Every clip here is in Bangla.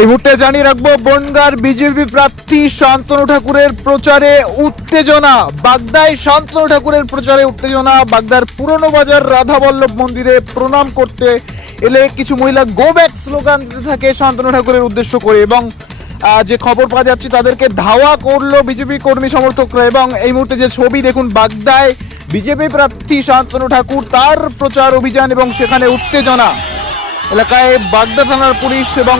এই মুহূর্তে জানিয়ে রাখব, বনগার বিজেপি প্রার্থী শান্তনু ঠাকুরের প্রচারে উত্তেজনা। বাগদায় শান্তনু ঠাকুরের প্রচারে উত্তেজনা। বাগদার পুরনো বাজার রাধাবল্লভ মন্দিরে প্রণাম করতে এলে কিছু মহিলা গো ব্যাক স্লোগান দিতে থাকে শান্তনু ঠাকুরের উদ্দেশ্য করে এবং যে খবর পাওয়া যাচ্ছে তাদেরকে ধাওয়া করল বিজেপি কর্মী সমর্থকরা এবং এই মুহূর্তে যে ছবি দেখুন, বাগদায় বিজেপি প্রার্থী শান্তনু ঠাকুর তার প্রচার অভিযান এবং সেখানে উত্তেজনা। এলাকায় বাগদা থানার পুলিশ এবং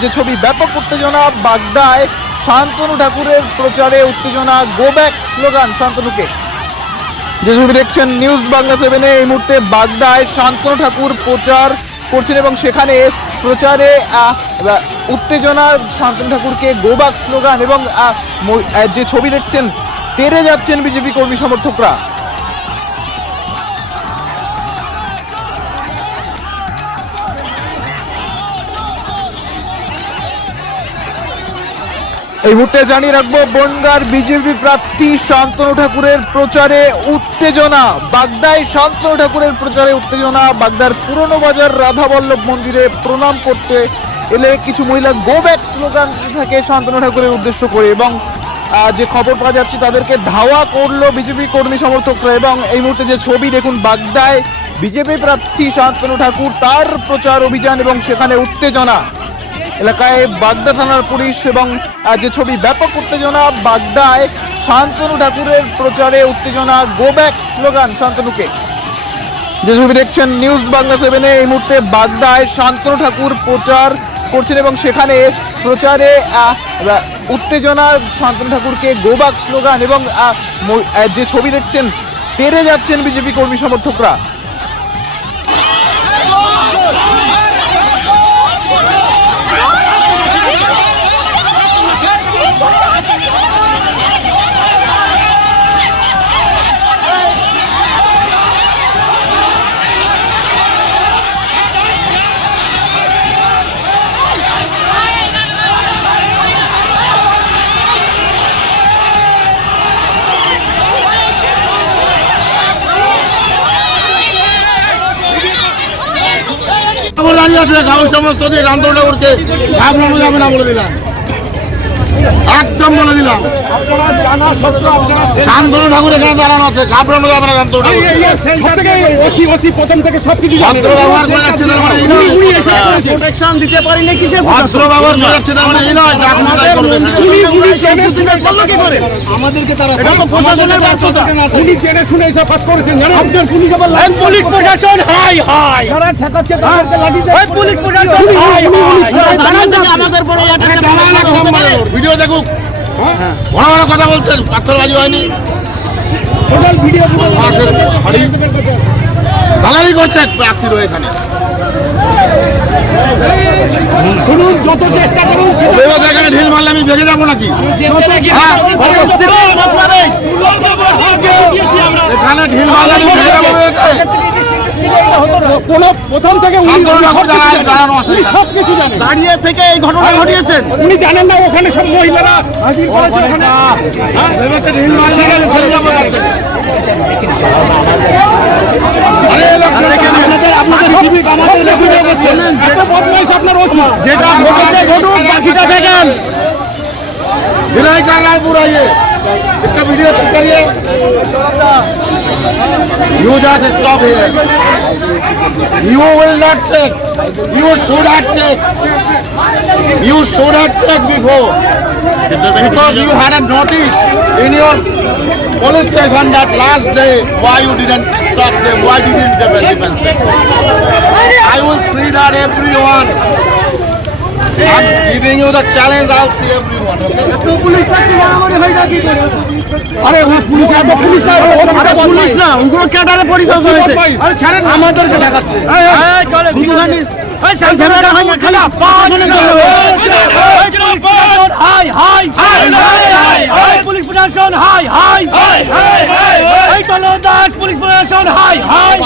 যে ছবি ব্যাপক উত্তেজনা, বাগদায় শান্তনু ঠাকুরের প্রচারে উত্তেজনা গো ব্যাক স্লোগান শান্তনুকে। যে ছবি দেখছেন নিউজ বাংলা সেভেনে এই মুহূর্তে বাগদায় শান্তনু ঠাকুর প্রচার করছেন এবং সেখানে প্রচারে উত্তেজনা শান্তনু ঠাকুরকে গোবাক স্লোগান এবং যে ছবি দেখছেন, তেরে যাচ্ছেন বিজেপি কর্মী সমর্থকরা। এই মুহূর্তে জানিয়ে রাখব, বনগার বিজেপি প্রার্থী শান্তনু ঠাকুরের প্রচারে উত্তেজনা। বাগদায় শান্তনু ঠাকুরের প্রচারে উত্তেজনা। বাগদার পুরনো বাজার রাধাবল্লভ মন্দিরে প্রণাম করতে এলে কিছু মহিলা গো ব্যাক স্লোগান থাকে শান্তনু ঠাকুরের উদ্দেশ্য করে এবং যে খবর পাওয়া যাচ্ছে তাদেরকে ধাওয়া করল বিজেপি কর্মী সমর্থকরা এবং এই মুহূর্তে যে ছবি দেখুন, বাগদায় বিজেপি প্রার্থী শান্তনু ঠাকুর তার প্রচার অভিযান এবং সেখানে উত্তেজনা। এলাকায় বাগদা থানার পুলিশ এবং যে ছবি ব্যাপক উত্তেজনা, বাগদায় শান্তনু ঠাকুরের প্রচারে উত্তেজনা গো ব্যাক স্লোগান শান্তনুকে। যে ছবি দেখছেন নিউজ বাংলা সেভেনে এই মুহূর্তে বাগদায় শান্তনু ঠাকুর প্রচার করছেন এবং সেখানে প্রচারে উত্তেজনা শান্তনু ঠাকুরকে গোবাক স্লোগান এবং যে ছবি দেখছেন, তেরে যাচ্ছেন বিজেপি কর্মী সমর্থকরা। দাঁড়িয়ে আছে গাঁও সমস্ত দিয়ে রামদেব ঠাকুরকে ঘাবড়ানো যাবে না বলে দিলাম। একদম বলে দিলাম। শান্তনু ঠাকুর এখানে দাঁড়ানো আছে ঘাবড়ানো যাবে না রামদেব ঠাকুর? প্রথম থেকে সবকিছু ভদ্র ব্যবহার করে যাচ্ছে তার এই নয়। প্রোটেকশন দিতে পারিলে কিসের ভদ্র ব্যবহার করে যাচ্ছে তার এই নয় যে আপনি তাই করবেন উনি উনি জেনে শুনে করল কি করে? আমাদেরকে তারা প্রশাসনের ব্যর্থতা। উনি জেনে শুনে এসব কাজ করেছেন জানেন? আপনার পুলিশ আবার পুলিশ প্রশাসন হাই হাই। যারা ঠেকাচ্ছে তাদেরকে লাঠি দেয় পুলিশ প্রশাসন হাই হাই। আমাদের পরে আরে দাঁড়ান এক নম্বরে, দেখুক বড় বড় কথা বলছেন পাথরবাজি হয়নি। দালালি করছে প্রার্থী রয়ে এখানে। শুনুন যত চেষ্টা করুন এখানে ঢিল মারলে আমি বেগে যাব নাকি হ্যাঁ। এখানে ঢিল মারলে আমি বেগে যাব কোনো প্রথম থেকে দাঁড়ায় থেকে এই ঘটনা ঘটিয়েছেন উনি জানেন না ওখানে সব মহিলারা হাজির করেছে ওখানে আপনাদের সিভিক আমাদের ভিডিও করছেন একটা বদমাইশ আপনার ওসি যেটা ঘটেছে ঘটুক বাকিটা দেখেন ढिलाई कर रहा है पूरा ये इसका वीडियो चेक करिए you just stop here You will not check. You should have checked. You should have checked before. Because you had a notice in your police station that last day why you didn't stop them, why didn't the participants I will see I'm giving you the challenge I'll see everyone okay police থাকতে মারামারি হয় না কি করে আরে ও পুলিশ এত পুলিশ না ওরা পুলিশ না ওগুলো ক্যাডারে পরিচয় হয়েছে আরে ছাড়েন আমাদেরকে ঢাকাচ্ছে চলে শুধুখানি এই সাইকেলটা হয় না খালি পাঁচজনে হাই হাই হাই পুলিশ প্রশাসন হাই হাই এই দলদাস পুলিশ প্রশাসন হাই হাই